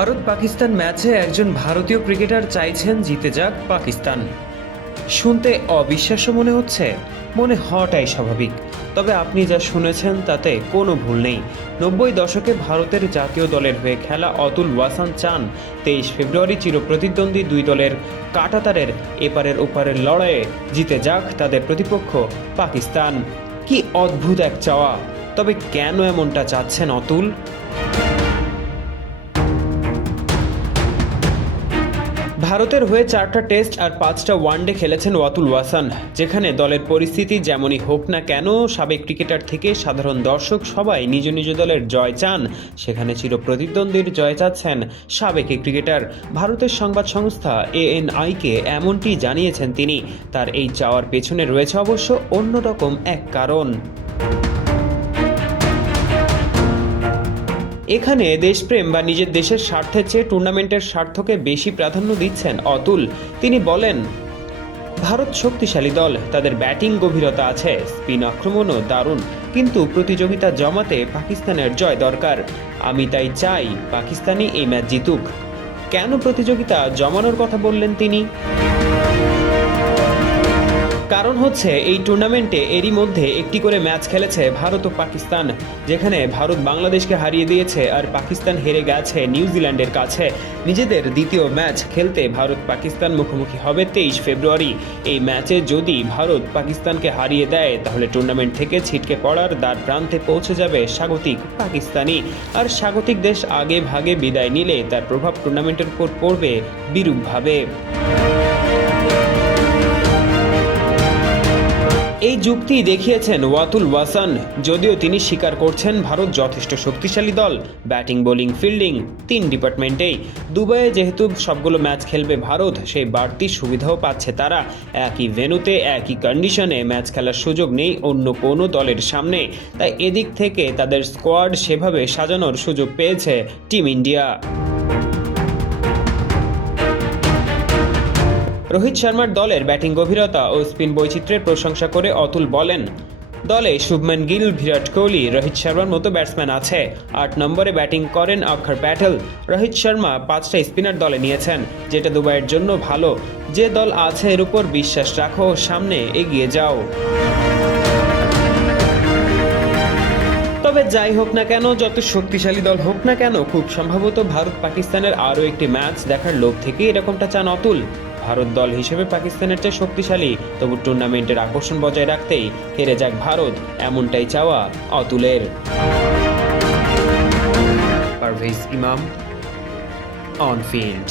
ভারত পাকিস্তান ম্যাচে একজন ভারতীয় ক্রিকেটার চাইছেন জিতে যাক পাকিস্তান। শুনতে অবিশ্বাস্য মনে হচ্ছে, মনে হওয়াটাই স্বাভাবিক। তবে আপনি যা শুনেছেন তাতে কোনো ভুল নেই। নব্বই দশকে ভারতের জাতীয় দলের হয়ে খেলা অতুল ওয়াসান চান। তেইশ ফেব্রুয়ারি চিরপ্রতিদ্বন্দ্বী দুই দলের কাটাতারের এপারের ওপারের লড়াইয়ে জিতে যাক তাদের প্রতিপক্ষ পাকিস্তান। কি অদ্ভুত এক চাওয়া। তবে কেন এমনটা চাচ্ছেন অতুল? ভারতের হয়ে চারটা টেস্ট আর পাঁচটা ওয়ানডে খেলেছেন ওয়াতুল ওয়াসান, যেখানে দলের পরিস্থিতি যেমনই হোক না কেন, সাবেক ক্রিকেটার থেকে সাধারণ দর্শক সবাই নিজ নিজ দলের জয় চান। সেখানে চির প্রতিদ্বন্দ্বীর জয় চাচ্ছেন সাবেক ক্রিকেটার। ভারতের সংবাদ সংস্থা এএনআইকে এমনটি জানিয়েছেন তিনি। তার এই চাওয়ার পেছনে রয়েছে অবশ্য অন্যরকম এক কারণ। এখানে দেশপ্রেম বা নিজের দেশের স্বার্থের চেয়ে টুর্নামেন্টের স্বার্থকে বেশি প্রাধান্য দিচ্ছেন অতুল। তিনি বলেন, ভারত শক্তিশালী দল, তাদের ব্যাটিং গভীরতা আছে, স্পিন আক্রমণও দারুণ, কিন্তু প্রতিযোগিতা জমাতে পাকিস্তানের জয় দরকার। আমি তাই চাই পাকিস্তানি এই ম্যাচ জিতুক। কেন প্রতিযোগিতা জমানোর কথা বললেন তিনি? কারণ হচ্ছে এই টুর্নামেন্টে এরই মধ্যে একটি করে ম্যাচ খেলেছে ভারত ও পাকিস্তান, যেখানে ভারত বাংলাদেশকে হারিয়ে দিয়েছে আর পাকিস্তান হেরে গেছে নিউজিল্যান্ডের কাছে। নিজেদের দ্বিতীয় ম্যাচ খেলতে ভারত পাকিস্তান মুখোমুখি হবে তেইশ ফেব্রুয়ারি। এই ম্যাচে যদি ভারত পাকিস্তানকে হারিয়ে দেয়, তাহলে টুর্নামেন্ট থেকে ছিটকে পড়ার দ্বার প্রান্তে পৌঁছে যাবে স্বাগতিক পাকিস্তানি। আর স্বাগতিক দেশ আগে ভাগে বিদায় নিলে তার প্রভাব টুর্নামেন্টের উপর পড়বে বিরূপভাবে। এই যুক্তি দেখিয়েছেন ওয়াতুল ওয়াসান। যদিও তিনি স্বীকার করছেন ভারত যথেষ্ট শক্তিশালী দল, ব্যাটিং, বোলিং, ফিল্ডিং তিন ডিপার্টমেন্টেই। দুবাইয়ে যেহেতু সবগুলো ম্যাচ খেলবে ভারত, সেই বাড়তি সুবিধাও পাচ্ছে তারা। একই ভেন্যুতে একই কন্ডিশনে ম্যাচ খেলার সুযোগ নেই অন্য কোনো দলের সামনে। তাই এদিক থেকে তাদের স্কোয়াড সেভাবে সাজানোর সুযোগ পেয়েছে টিম ইন্ডিয়া। রোহিত শর্মার দলের ব্যাটিং গভীরতা ও স্পিন বৈচিত্র্যের প্রশংসা করে অতুল বলেন, দলে শুভমান গিল, বিরাট কোহলি, রোহিত শর্মার মতো ব্যাটসম্যান আছে। আট নম্বরে ব্যাটিং করেন অক্ষর প্যাটেল। রোহিত শর্মা পাঁচটা স্পিনার দলে নিয়েছেন, যেটা দুবাইয়ের জন্য ভালো। যে দল আছে এর উপর বিশ্বাস রাখো, সামনে এগিয়ে যাও। তবে যাই হোক না কেন, যত শক্তিশালী দল হোক না কেন, খুব সম্ভবত ভারত পাকিস্তানের আরও একটি ম্যাচ দেখার লোভ থেকে এরকমটা চান অতুল। ভারত দল হিসেবে পাকিস্তানের চেয়ে শক্তিশালী। তবু টুর্নামেন্টের আকর্ষণ বজায় রাখতেই হেরে যাক ভারত, এমনটাই চাওয়া অতুলের। পারভেজ ইমাম অন ফিল্ড